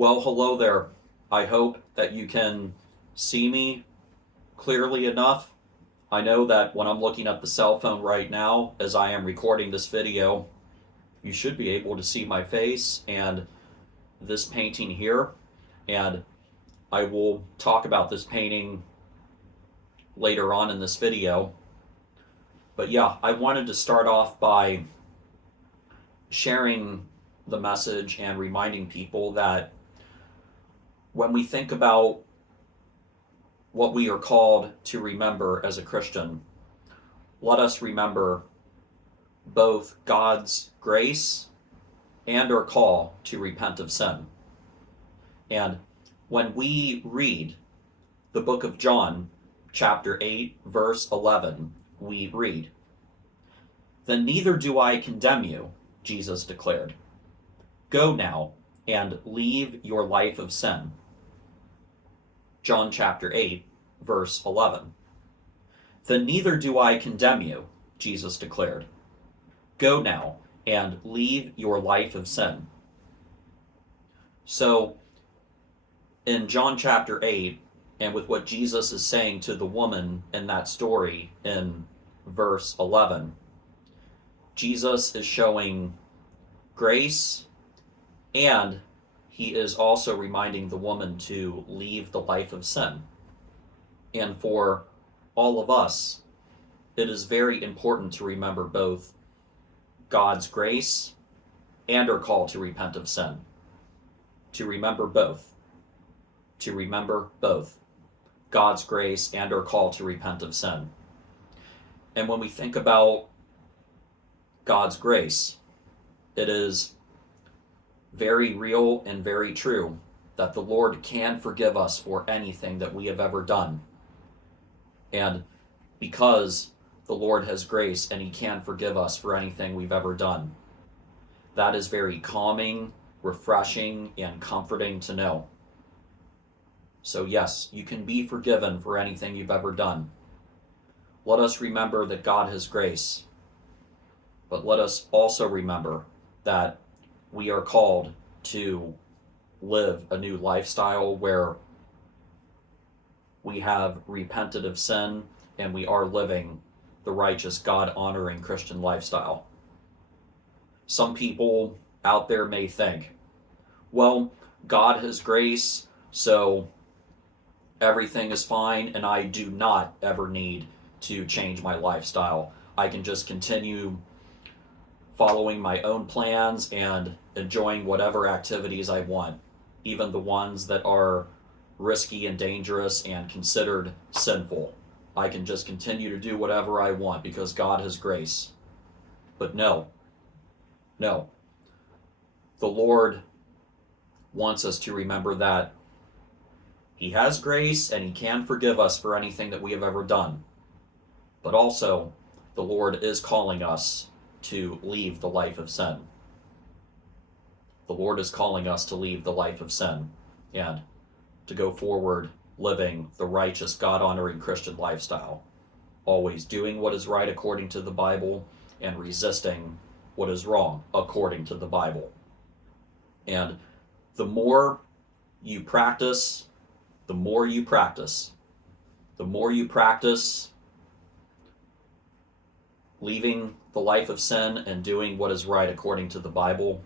Well, hello there. I hope that you can see me clearly enough. I know that when I'm looking at the cell phone right now, as I am recording this video, you should be able to see my face and this painting here. And I will talk about this painting later on in this video. But yeah, I wanted to start off by sharing the message and reminding people that when we think about what we are called to remember as a Christian, let us remember both God's grace and our call to repent of sin. And when we read the book of John, chapter 8, verse 11, we read, "Then neither do I condemn you," Jesus declared. "Go now and leave your life of sin." John chapter 8, verse 11. "Then neither do I condemn you," Jesus declared. "Go now and leave your life of sin." So, in John chapter 8, and with what Jesus is saying to the woman in that story in verse 11, Jesus is showing grace, and he is also reminding the woman to leave the life of sin. And for all of us, it is very important to remember both God's grace and our call to repent of sin. To remember both. To remember both God's grace and our call to repent of sin. And when we think about God's grace, it is very real and very true that the Lord can forgive us for anything that we have ever done. And because the Lord has grace and he can forgive us for anything we've ever done, that is very calming, refreshing, and comforting to know. So yes, you can be forgiven for anything you've ever done. Let us remember that God has grace, but let us also remember that we are called to live a new lifestyle where we have repented of sin and we are living the righteous, God-honoring Christian lifestyle. Some people out there may think, well, God has grace, so everything is fine, and I do not ever need to change my lifestyle. I can just continue following my own plans and enjoying whatever activities I want, even the ones that are risky and dangerous and considered sinful. I can just continue to do whatever I want because God has grace. But no. The Lord wants us to remember that he has grace and he can forgive us for anything that we have ever done. But also, the Lord is calling us to leave the life of sin. The Lord is calling us to leave the life of sin and to go forward living the righteous, God-honoring Christian lifestyle, always doing what is right according to the Bible and resisting what is wrong according to the Bible. And the more you practice, the more you practice leaving the life of sin and doing what is right according to the Bible,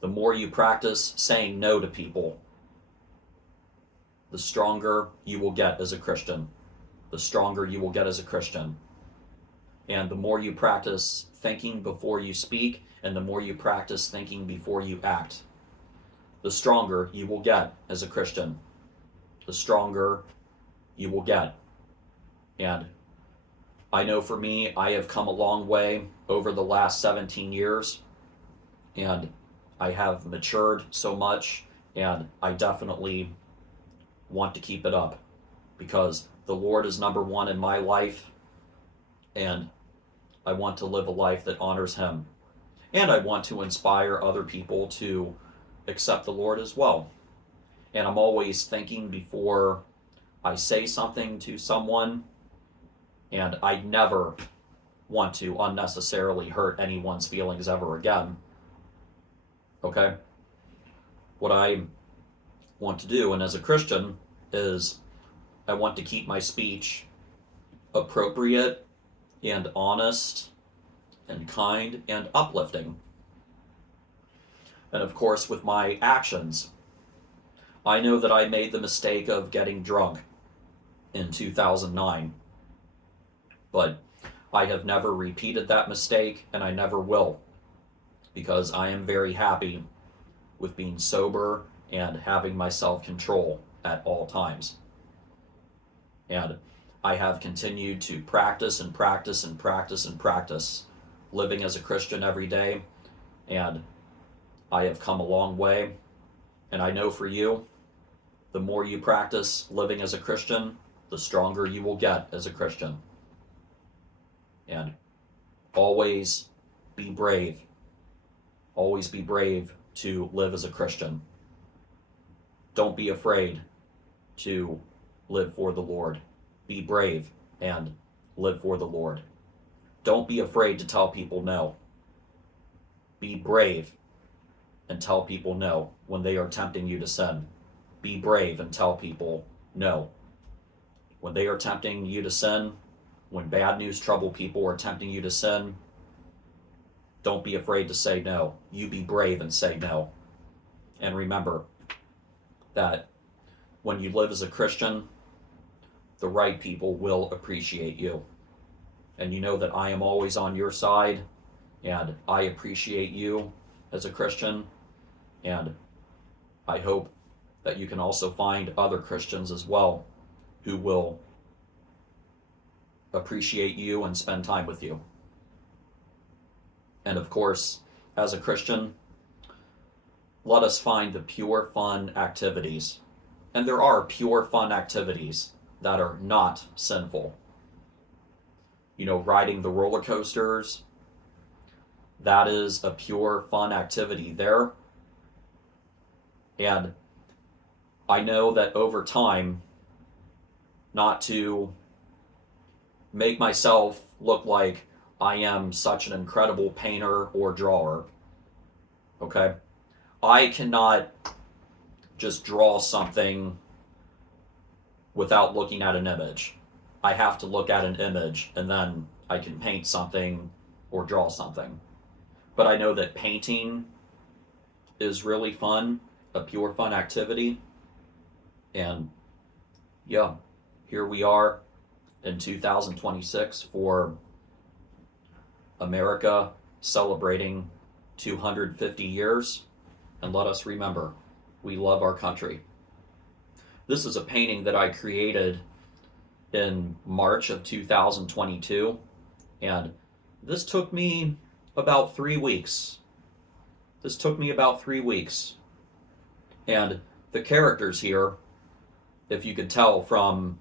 the more you practice saying no to people, the stronger you will get as a Christian. The stronger you will get as a Christian. And the more you practice thinking before you speak, and the more you practice thinking before you act, the stronger you will get as a Christian. The stronger you will get. And I know for me, I have come a long way over the last 17 years, and I have matured so much, and I definitely want to keep it up because the Lord is number one in my life, and I want to live a life that honors him. And I want to inspire other people to accept the Lord as well. And I'm always thinking before I say something to someone, and I never want to unnecessarily hurt anyone's feelings ever again. Okay? what I want to do, and as a Christian, is I want to keep my speech appropriate and honest and kind and uplifting. And of course, with my actions, I know that I made the mistake of getting drunk in 2009, but I have never repeated that mistake, and I never will, because I am very happy with being sober and having my self-control at all times. And I have continued to practice and practice and practice and practice living as a Christian every day, and I have come a long way. And I know for you, the more you practice living as a Christian, the stronger you will get as a Christian. And always be brave. Always be brave to live as a Christian. Don't be afraid to live for the Lord. Be brave and live for the Lord. Don't be afraid to tell people no. Be brave and tell people no when they are tempting you to sin. Be brave and tell people no. When they are tempting you to sin, when bad news, troubled people are tempting you to sin, don't be afraid to say no. You be brave and say no. And remember that when you live as a Christian, the right people will appreciate you. And you know that I am always on your side, and I appreciate you as a Christian, and I hope that you can also find other Christians as well who will appreciate you and spend time with you. And of course, as a Christian, let us find the pure fun activities. And there are pure fun activities that are not sinful. You know, riding the roller coasters, that is a pure fun activity there. And I know that over time, not to make myself look like I am such an incredible painter or drawer, okay? I cannot just draw something without looking at an image. I have to look at an image and then I can paint something or draw something. But I know that painting is really fun, a pure fun activity. And yeah, here we are in 2026 for America celebrating 250 years. And let us remember, we love our country. This is a painting that I created in March of 2022, and this took me about 3 weeks. And the characters here, if you could tell from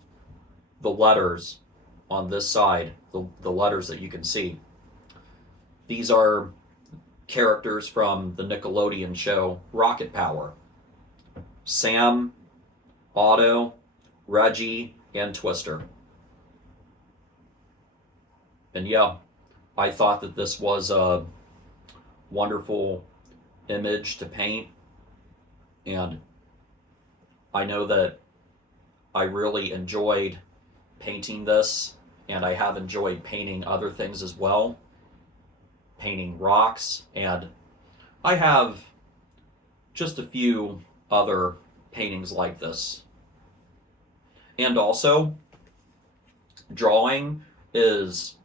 the letters on this side, the letters that you can see, these are characters from the Nickelodeon show Rocket Power. Sam, Otto, Reggie, and Twister. And yeah, I thought that this was a wonderful image to paint, and I know that I really enjoyed painting this, and I have enjoyed painting other things as well, painting rocks, and I have just a few other paintings like this. And also, drawing is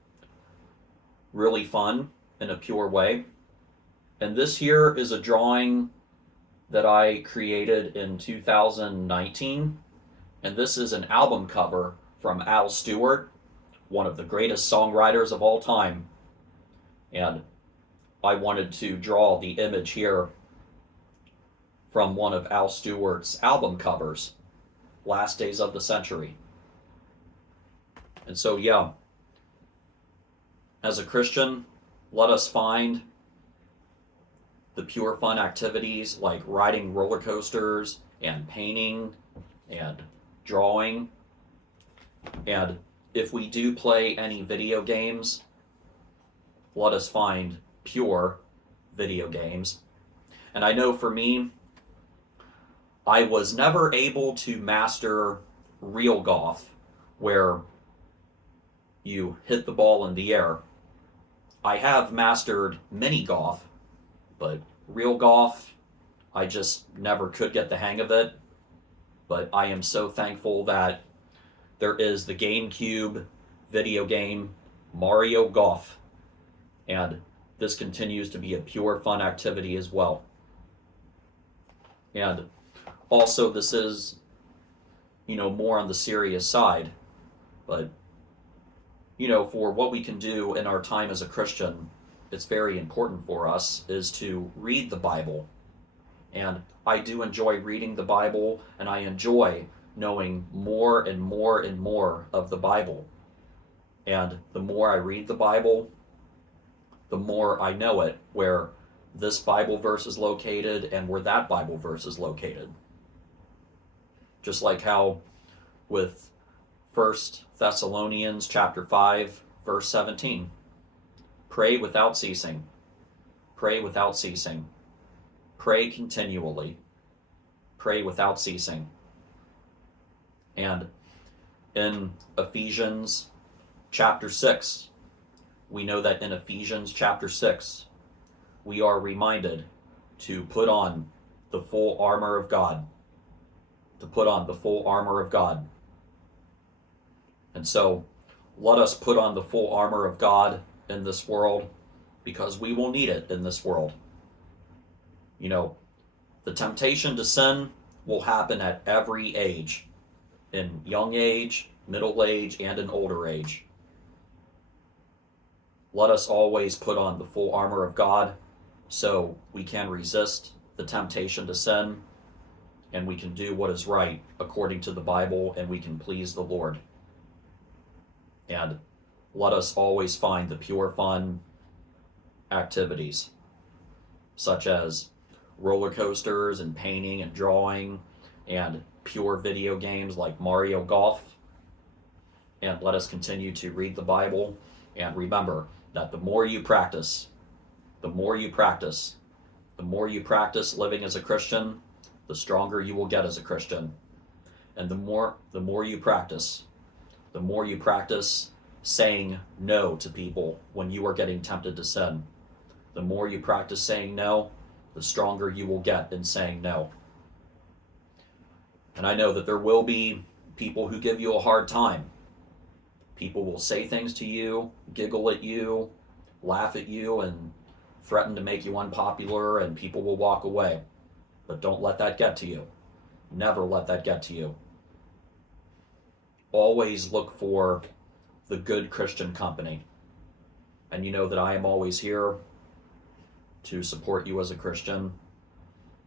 really fun in a pure way. And this here is a drawing that I created in 2019. And this is an album cover from Al Stewart, one of the greatest songwriters of all time. And I wanted to draw the image here from one of Al Stewart's album covers, Last Days of the Century. And so, yeah, as a Christian, let us find the pure fun activities like riding roller coasters and painting and drawing. And if we do play any video games, let us find pure video games. And I know for me, I was never able to master real golf, where you hit the ball in the air. I have mastered mini golf, but real golf, I just never could get the hang of it. But I am so thankful that there is the GameCube video game Mario Golf, and this continues to be a pure fun activity as well. And also, this is, more on the serious side, but, for what we can do in our time as a Christian, it's very important for us is to read the Bible. And I do enjoy reading the Bible, and I enjoy knowing more and more and more of the Bible. And the more I read the Bible, the more I know it, where this Bible verse is located and where that Bible verse is located. Just like how with 1 Thessalonians chapter 5, verse 17, pray without ceasing, pray without ceasing, pray continually, pray without ceasing. And in Ephesians chapter 6, we know that in Ephesians chapter 6, we are reminded to put on the full armor of God. To put on the full armor of God. And so, let us put on the full armor of God in this world, because we will need it in this world. The temptation to sin will happen at every age, in young age, middle age, and in older age. Let us always put on the full armor of God so we can resist the temptation to sin, and we can do what is right according to the Bible, and we can please the Lord. And let us always find the pure fun activities, such as roller coasters and painting and drawing, and pure video games like Mario Golf. And let us continue to read the Bible, and remember that the more you practice living as a Christian, the stronger you will get as a Christian. And the more you practice saying no to people when you are getting tempted to sin. The more you practice saying no, the stronger you will get in saying no. And I know that there will be people who give you a hard time. People will say things to you, giggle at you, laugh at you, and threaten to make you unpopular, and people will walk away. But don't let that get to you. Never let that get to you. Always look for the good Christian company. And you know that I am always here to support you as a Christian.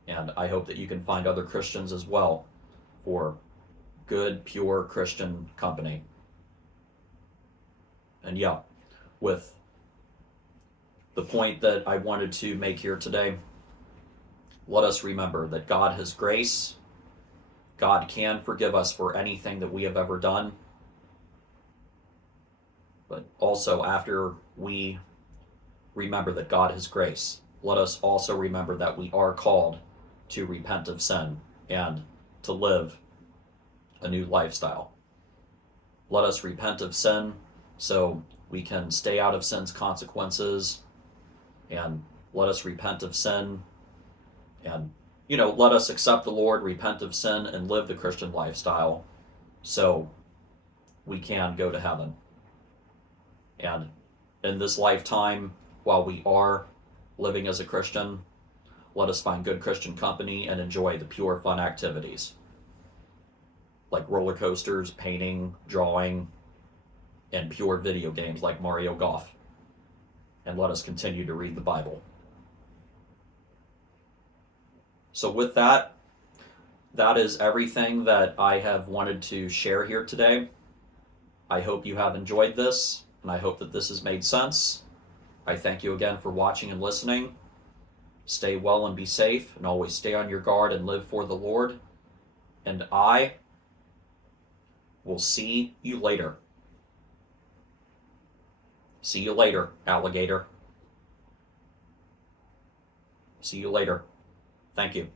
And I hope that you can find other Christians as well for good, pure Christian company. And yeah, with the point that I wanted to make here today, let us remember that God has grace. God can forgive us for anything that we have ever done. But also, after we remember that God has grace, let us also remember that we are called to repent of sin and to live a new lifestyle. Let us repent of sin so we can stay out of sin's consequences, and let us repent of sin and let us accept the Lord, repent of sin, and live the Christian lifestyle so we can go to heaven. And in this lifetime, while we are living as a Christian, let us find good Christian company and enjoy the pure fun activities like roller coasters, painting, drawing, and pure video games like Mario Golf. And let us continue to read the Bible. So with that is everything that I have wanted to share here today. I hope you have enjoyed this, and I hope that this has made sense. I thank you again for watching and listening. Stay well and be safe, and always stay on your guard and live for the Lord. And I will see you later. See you later, alligator. See you later. Thank you.